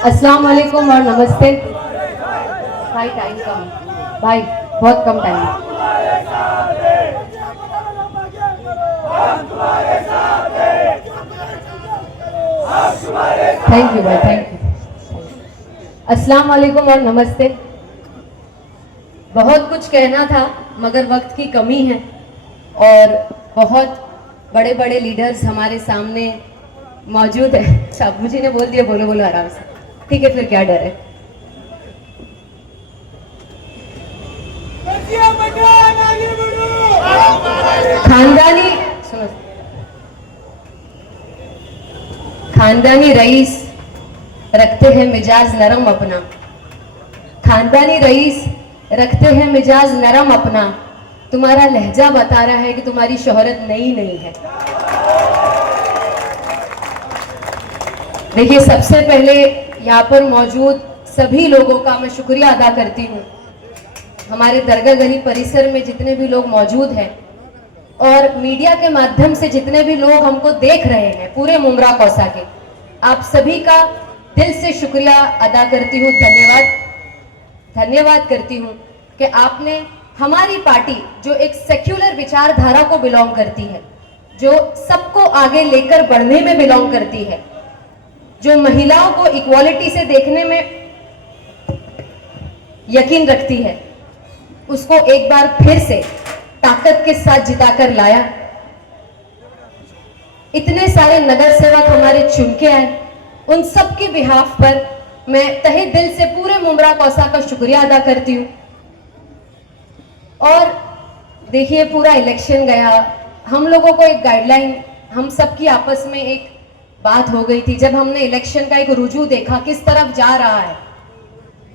अस्सलाम वालेकुम और नमस्ते। भाई टाइम कम, भाई बहुत कम टाइम। थैंक यू भाई, थैंक यू। अस्सलाम वालेकुम और नमस्ते। बहुत कुछ कहना था मगर वक्त की कमी है और बहुत बड़े बड़े लीडर्स हमारे सामने मौजूद है। साबू जी ने बोल दिया बोलो बोलो आराम से, ठीक है, फिर क्या डर है। खानदानी सुनो, खानदानी रईस रखते हैं मिजाज नरम अपना, खानदानी रईस रखते हैं मिजाज नरम अपना, तुम्हारा लहजा बता रहा है कि तुम्हारी शोहरत नई नहीं है। देखिए, सबसे पहले यहाँ पर मौजूद सभी लोगों का मैं शुक्रिया अदा करती हूँ। हमारे दरगाह गली परिसर में जितने भी लोग मौजूद हैं और मीडिया के माध्यम से जितने भी लोग हमको देख रहे हैं, पूरे मुमरा कौसा के, आप सभी का दिल से शुक्रिया अदा करती हूँ। धन्यवाद करती हूँ कि आपने हमारी पार्टी जो एक सेक्युलर विचारधारा को बिलोंग करती है, जो सबको आगे लेकर बढ़ने में बिलोंग करती है, जो महिलाओं को इक्वालिटी से देखने में यकीन रखती है, उसको एक बार फिर से ताकत के साथ जिताकर लाया। इतने सारे नगर सेवक हमारे चुन के आए, उन सब के बिहाफ पर मैं तहे दिल से पूरे मुमरा कौसा का शुक्रिया अदा करती हूँ। और देखिए, पूरा इलेक्शन गया, हम लोगों को एक गाइडलाइन, हम सब की आपस में एक बात हो गई थी। जब हमने इलेक्शन का एक रुजू देखा किस तरफ जा रहा है,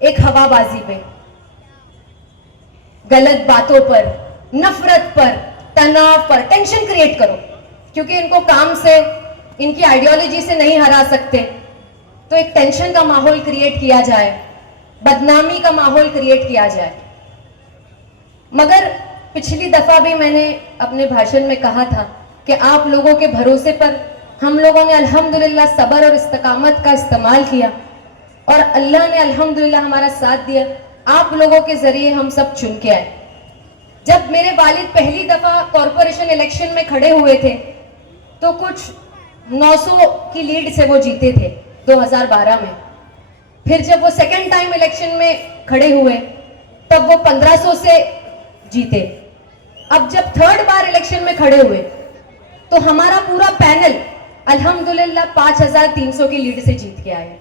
एक हवाबाजी पे, गलत बातों पर, नफरत पर, तनाव पर, टेंशन क्रिएट करो, क्योंकि इनको काम से, इनकी आइडियोलॉजी से नहीं हरा सकते, तो एक टेंशन का माहौल क्रिएट किया जाए, बदनामी का माहौल क्रिएट किया जाए। मगर पिछली दफा भी मैंने अपने भाषण में कहा था कि आप लोगों के भरोसे पर हम लोगों ने अल्हम्दुलिल्लाह सब्र और इस्तकामत का इस्तेमाल किया और अल्लाह ने अल्हम्दुलिल्लाह हमारा साथ दिया। आप लोगों के जरिए हम सब चुन के आए। जब मेरे वालिद पहली दफा कॉरपोरेशन इलेक्शन में खड़े हुए थे तो कुछ 900 की लीड से वो जीते थे 2012 में। फिर जब वो सेकेंड टाइम इलेक्शन में खड़े हुए तब वो 1500 से जीते। अब जब थर्ड बार इलेक्शन में खड़े हुए तो हमारा पूरा पैनल अल्हम्दुलिल्लाह 5300 की लीड से जीत के आए।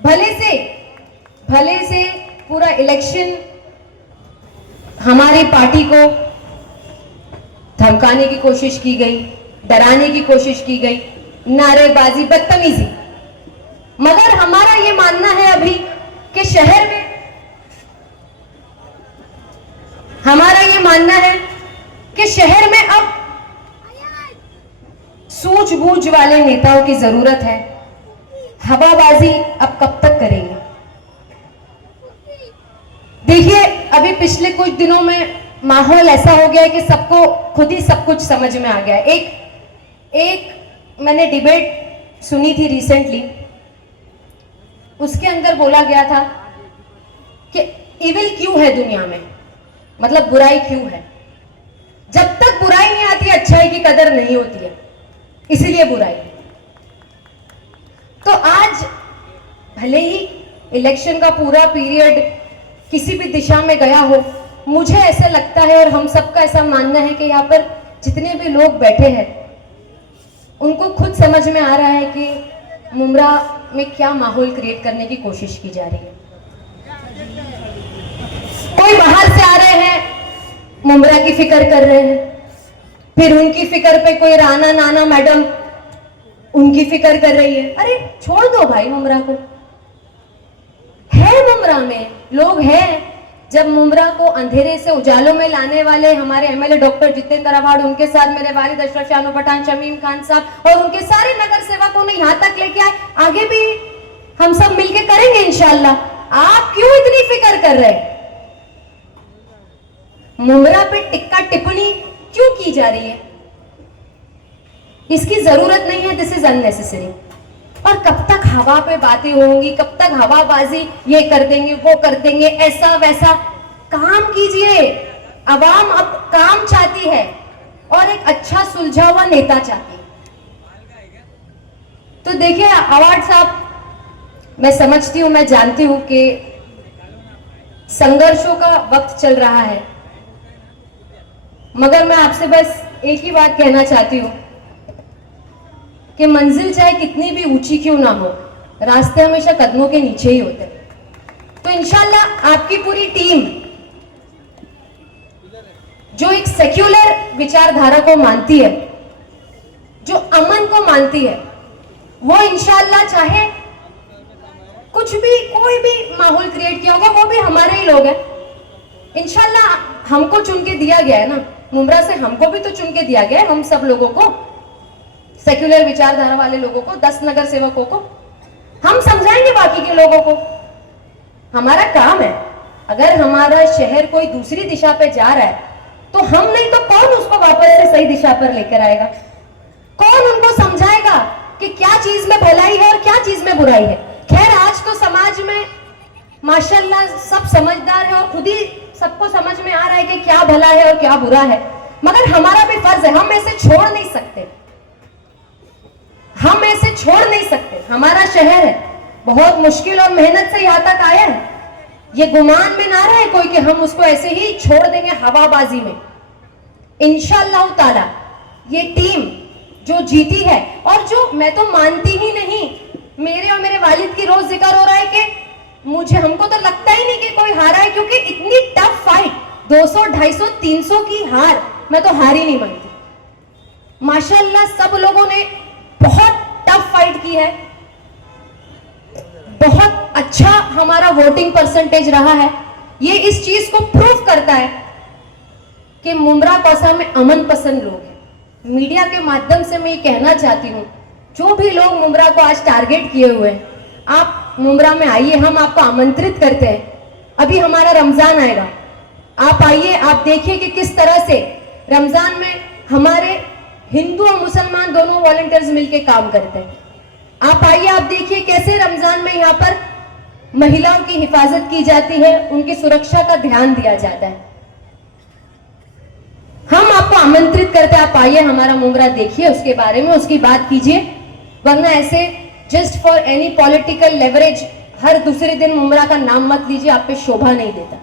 भले से पूरा इलेक्शन हमारी पार्टी को धमकाने की कोशिश की गई, डराने की कोशिश की गई, नारेबाजी, बदतमीजी, मगर हमारा ये मानना है अभी कि शहर में, हमारा ये मानना है कि शहर में अब सूझबूझ वाले नेताओं की जरूरत है। हवाबाजी अब कब तक करेंगे? देखिए, अभी पिछले कुछ दिनों में माहौल ऐसा हो गया है कि सबको खुद ही सब कुछ समझ में आ गया है। एक मैंने डिबेट सुनी थी रिसेंटली, उसके अंदर बोला गया था कि इविल क्यों है दुनिया में, मतलब बुराई क्यों है। जब तक बुराई नहीं आती अच्छाई की कदर नहीं होती है, इसीलिए बुराई। तो आज भले ही इलेक्शन का पूरा पीरियड किसी भी दिशा में गया हो, मुझे ऐसा लगता है और हम सबका ऐसा मानना है कि यहाँ पर जितने भी लोग बैठे हैं उनको खुद समझ में आ रहा है कि मुमरा में क्या माहौल क्रिएट करने की कोशिश की जा रही है। कोई बाहर से आ रहे हैं, मुमरा की फिक्र कर रहे हैं, फिर उनकी फिक्र पे कोई राना नाना मैडम उनकी फिक्र कर रही है। अरे छोड़ दो भाई, मुमरा को है, मुमरा में लोग हैं। जब मुमरा को अंधेरे से उजालों में लाने वाले हमारे एमएलए डॉक्टर जितेंद्र अवार्ड, उनके साथ मेरे वालिद अशरफ शानू पठान, शमीम खान साहब और उनके सारे नगर सेवकों ने यहाँ तक लेके आए, आगे भी हम सब मिलके करेंगे इंशाल्लाह। आप क्यों इतनी फिक्र कर रहे हैं? मुमरा पे टिक्का टिप्पणी क्यों की जा रही है? इसकी जरूरत नहीं है, दिस इज अननेसेसरी। और कब तक हवा पे बातें होंगी, कब तक हवाबाजी, ये कर देंगे वो कर देंगे, ऐसा वैसा। काम कीजिए। अवाम अब काम चाहती है और एक अच्छा सुलझा हुआ नेता चाहती है। तो देखिए अवार्ड साहब, मैं समझती हूं, मैं जानती हूं कि संघर्षों का वक्त चल रहा है, मगर मैं आपसे बस एक ही बात कहना चाहती हूं कि मंजिल चाहे कितनी भी ऊंची क्यों ना हो, रास्ते हमेशा कदमों के नीचे ही होते हैं। तो इंशाल्लाह आपकी पूरी टीम जो एक सेक्युलर विचारधारा को मानती है, जो अमन को मानती है, वो इंशाल्लाह चाहे कुछ भी कोई भी माहौल क्रिएट किया होगा, वो भी हमारे ही लोग हैं। इंशाल्लाह हमको चुन के दिया गया है ना, मुमरा से हमको भी तो चुन के दिया गया है, हम सब लोगों को, सेक्युलर विचारधारा वाले लोगों को, 10 नगर सेवकों को। हम समझाएंगे बाकी के लोगों को, हमारा काम है। अगर हमारा शहर कोई दूसरी दिशा पे जा रहा है तो हम नहीं तो कौन उसको वापस से सही दिशा पर लेकर आएगा? कौन उनको समझाएगा कि क्या चीज में भलाई है और क्या चीज में बुराई है? खैर आज तो समाज में माशाल्लाह सब समझदार है और खुद ही सबको समझ में आ रहा है कि क्या भला है और क्या बुरा है, मगर हमारा भी फर्ज है, हम ऐसे छोड़ नहीं सकते, हम ऐसे छोड़ नहीं सकते। हमारा शहर है, बहुत मुश्किल और मेहनत से यहां तक आया है, ये गुमान में ना रहे कोई कि हम उसको ऐसे ही छोड़ देंगे हवाबाजी में। इंशाअल्लाह ताला ये टीम जो जीती है, और जो मैं तो मानती ही नहीं, मेरे और मेरे वालिद की रोज जिक्र हो रहा है कि मुझे हमको तो लगता ही नहीं कि कोई हारा है, क्योंकि इतनी टफ फाइट 200, 250, 300 की हार मैं तो हार ही नहीं मानती। माशाल्लाह सब लोगों ने बहुत टफ फाइट की है, बहुत अच्छा हमारा वोटिंग परसेंटेज रहा है। ये इस चीज को प्रूव करता है कि मुमरा कौसा में अमन पसंद लोग हैं। मीडिया के माध्यम से मैं ये कहना चाहती हूँ, जो भी लोग मुमरा को आज टारगेट किए हुए हैं, आप मुमरा में आइए, हम आपको आमंत्रित करते हैं। अभी हमारा रमजान आएगा, आप आइए, आप देखिए कि किस तरह से रमजान में हमारे हिंदू और मुसलमान दोनों वॉलंटियर्स मिलकर काम करते हैं। आप आइए, आप देखिए कैसे रमजान में यहाँ पर महिलाओं की हिफाजत की जाती है, उनकी सुरक्षा का ध्यान दिया जाता है। हम आपको आमंत्रित करते हैं, आप आइए, हमारा मुमरा देखिए, उसके बारे में उसकी बात कीजिए, वरना ऐसे just for any political leverage हर दूसरे दिन मुमरा का नाम मत लीजिए, आप पे शोभा नहीं देता।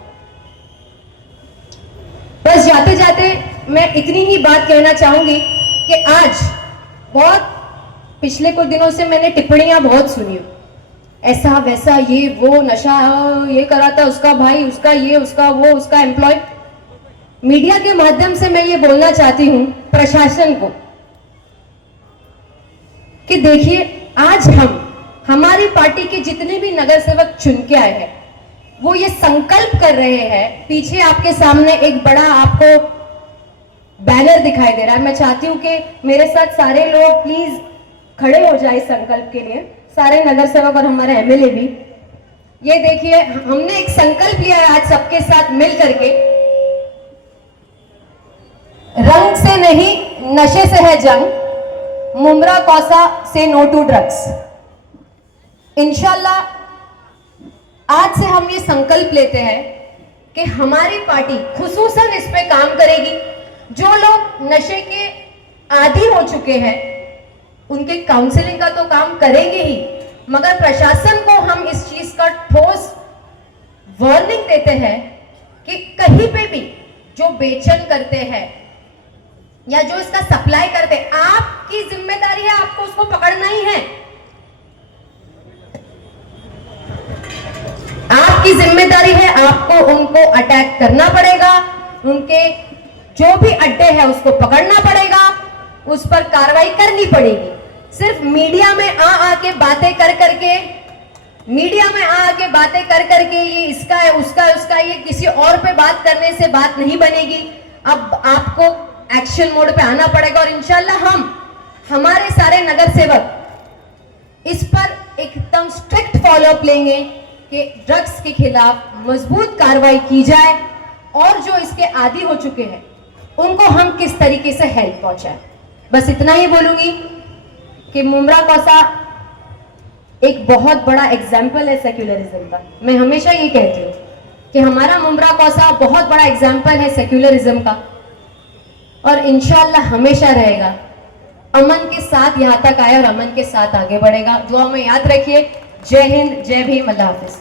बस जाते जाते मैं इतनी ही बात कहना चाहूंगी कि आज बहुत पिछले कुछ दिनों से मैंने टिप्पणियां बहुत सुनी, ऐसा वैसा, ये वो, नशा ये करा था उसका भाई, उसका ये, उसका वो, उसका एम्प्लॉय। मीडिया के माध्यम से मैं ये बोलना चाहती हूं प्रशासन को कि देखिए, आज हमारी पार्टी के जितने भी नगर सेवक चुन के आए हैं, वो ये संकल्प कर रहे हैं। पीछे आपके सामने एक बड़ा आपको बैनर दिखाई दे रहा है, मैं चाहती हूं कि मेरे साथ सारे लोग प्लीज खड़े हो जाए इस संकल्प के लिए, सारे नगर सेवक और हमारे एमएलए भी। ये देखिए, हमने एक संकल्प लिया है आज सबके साथ मिल करके, रंग से नहीं नशे से है जंग, मुमरा कौसा से नो टू ड्रग्स। इंशाल्लाह आज से हम ये संकल्प लेते हैं कि हमारी पार्टी खुसूसन इस पे काम करेगी। जो लोग नशे के आदी हो चुके हैं उनके काउंसलिंग का तो काम करेंगे ही, मगर प्रशासन को हम इस चीज का ठोस वार्निंग देते हैं कि कहीं पे भी जो बेचन करते हैं या जो इसका सप्लाई करते हैं, आपकी जिम्मेदारी है, आपको उसको पकड़ना ही है। आपकी जिम्मेदारी है, आपको उनको अटैक करना पड़ेगा, उनके जो भी अड्डे हैं उसको पकड़ना पड़ेगा, उस पर कार्रवाई करनी पड़ेगी। सिर्फ मीडिया में आके बातें कर करके, मीडिया में आके बातें कर करके ये इसका है, उसका है, उसका, ये किसी और पे बात करने से बात नहीं बनेगी। अब आपको एक्शन मोड पे आना पड़ेगा और इंशाल्लाह हमारे सारे नगर सेवक इस पर एकदम स्ट्रिक्ट फॉलोअप लेंगे कि ड्रग्स के खिलाफ मजबूत कार्रवाई की जाए और जो इसके आदी हो चुके हैं उनको हम किस तरीके से हेल्प पहुंचाएं। बस इतना ही बोलूंगी कि मुमरा कौसा एक बहुत बड़ा एग्जाम्पल है सेक्युलरिज्म का। मैं हमेशा ये कहती हूँ कि हमारा मुंब्रा कौसा बहुत बड़ा एग्जाम्पल है सेक्युलरिज्म का, और इंशाल्लाह हमेशा रहेगा। अमन के साथ यहाँ तक आया और अमन के साथ आगे बढ़ेगा। दुआ में याद रखिए। जय हिंद, जय भीम, अल्लाह हाफिज।